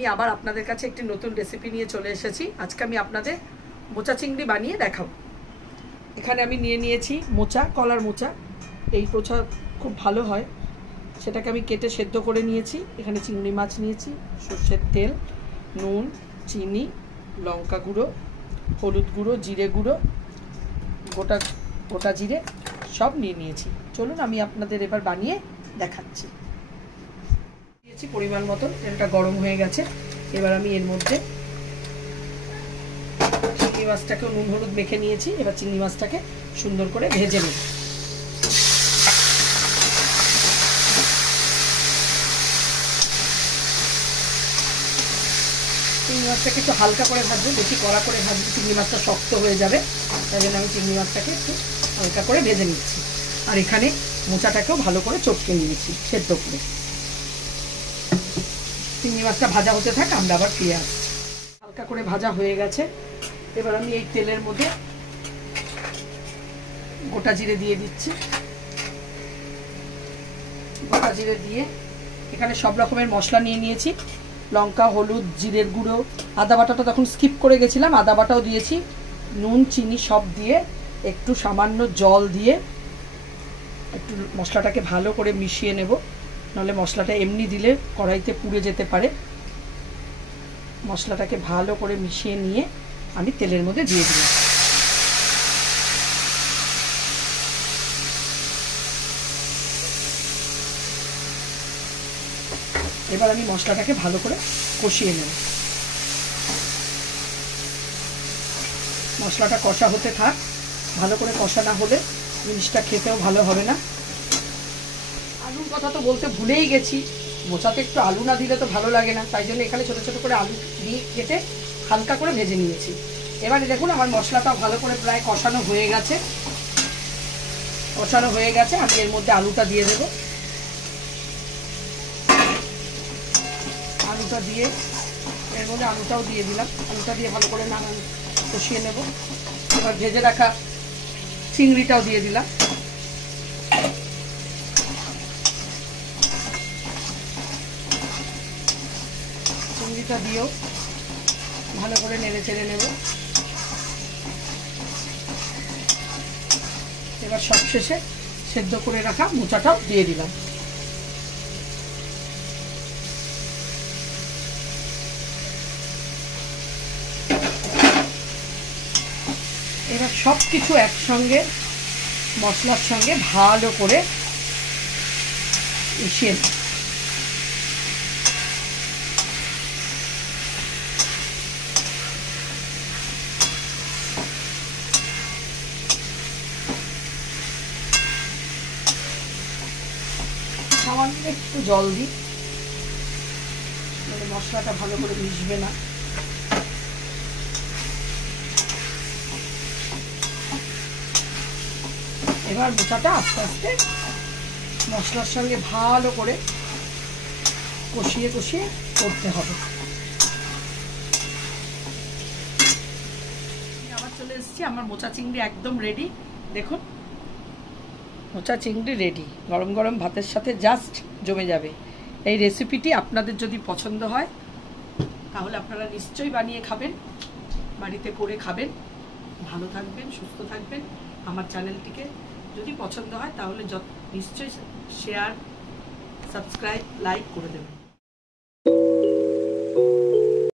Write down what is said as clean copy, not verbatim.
আমি আবার আপনাদের কাছে একটি নতুন রেসিপি নিয়ে চলে এসেছি। আজকে আমি আপনাদের মোচা চিংড়ি বানিয়ে দেখাবো। এখানে আমি নিয়ে নিয়েছি মোচা, কলার মোচা। এই মোচা খুব ভালো হয়, সেটাকে আমি কেটে সেদ্ধ করে নিয়েছি। এখানে চিংড়ি মাছ নিয়েছি, সর্ষের তেল, নুন, চিনি, লঙ্কা গুঁড়ো, হলুদ গুঁড়ো, জিরে গুঁড়ো, গোটা জিরে সব নিয়ে নিয়েছি। চলুন আমি আপনাদের এবার বানিয়ে দেখাচ্ছি। দিয়েছি পরিমাণ মতন, তেলটা গরম হয়ে গেছে। এবার আমি এর মধ্যে চিংড়ি মাছটাকে নুন হলুদ মেখে নিয়েছি। এবার চিংড়ি মাছটাকে সুন্দর করে ভেজে নেব। চিংড়ি মাছটাকে একটু হালকা করে ভাজবো, বেশি কড়া করে ভাজবো চিংড়ি মাছটা শক্ত হয়ে যাবে। তাই জন্য আমি চিংড়ি মাছটাকে একটু হালকা করে ভেজে নিচ্ছি। আর এখানে মোচাটাকেও ভালো করে চটকে নিয়েছি সেদ্ধ করে। চিংড়ি মাছটা ভাজা হতে থাক, আমরা আবার ফিরে আসছি। হালকা করে ভাজা হয়ে গেছে। এবার আমি এই তেলের মধ্যে গোটা জিরে দিয়ে দিচ্ছি। গোটা জিরে দিয়ে এখানে সব রকমের মশলা নিয়ে নিয়েছি। লঙ্কা, হলুদ, জিরের গুঁড়ো, আদা বাটাটা তখন স্কিপ করে গেছিলাম, আদা বাটাও দিয়েছি। নুন, চিনি সব দিয়ে একটু সামান্য জল দিয়ে একটু মশলাটাকে ভালো করে মিশিয়ে নেব, নাহলে মশলাটা এমনি দিলে কড়াইতে পুড়ে যেতে পারে। মশলাটাকে ভালো করে মিশিয়ে নিয়ে আমি তেলের মধ্যে দিয়ে দিলাম। এবার আমি মশলাটাকে ভালো করে কষিয়ে নেব। মশলাটা কষা হতে থাক, ভালো করে কষা না হলে জিনিসটা খেতেও ভালো হবে না। আলুর কথা তো বলতে ভুলেই গেছি, মোচাতে একটু আলু না দিলে তো ভালো লাগে না, তাই জন্য এখানে ছোটো ছোটো করে আলু দিয়ে কেটে হালকা করে ভেজে নিয়েছি। এবারে দেখুন আমার মশলাটা ভালো করে প্রায় কষানো হয়ে গেছে। আমি এর মধ্যে আলুটা দিয়ে দেব। আলুটা দিয়ে এর মধ্যে আলুটাও দিয়ে দিলাম। আলুটা দিয়ে ভালো করে কষিয়ে নেব। এবার ভেজে রাখা চিংড়িটাও দিয়ে দিলাম। চিংড়িটা দিয়েও ভালো করে নেড়ে চেড়ে নেব। এবার সবশেষে সেদ্ধ করে রাখা মোচাটাও দিয়ে দিলাম। এবার সব কিছু একসঙ্গে মশলার সঙ্গে ভালো করে মিশিয়ে নেব। সামান্য একটু জল দিই, মশলাটা ভালো করে মিশবে না। এবার মোচাটা আস্তে আস্তে মশলার সঙ্গে ভালো করে কষিয়ে করতে হবে। আবার চলে এসেছি, আমার মোচা চিংড়ি একদম রেডি। দেখুন মোচা চিংড়ি রেডি, গরম গরম ভাতের সাথে জাস্ট জমে যাবে। এই রেসিপিটি আপনাদের যদি পছন্দ হয় তাহলে আপনারা নিশ্চয়ই বানিয়ে খাবেন, বাড়িতে করে খাবেন। ভালো থাকবেন, সুস্থ থাকবেন। আমার চ্যানেলটিকে যদি পছন্দ হয় তাহলে নিশ্চয়ই শেয়ার, সাবস্ক্রাইব, লাইক করে দেবেন।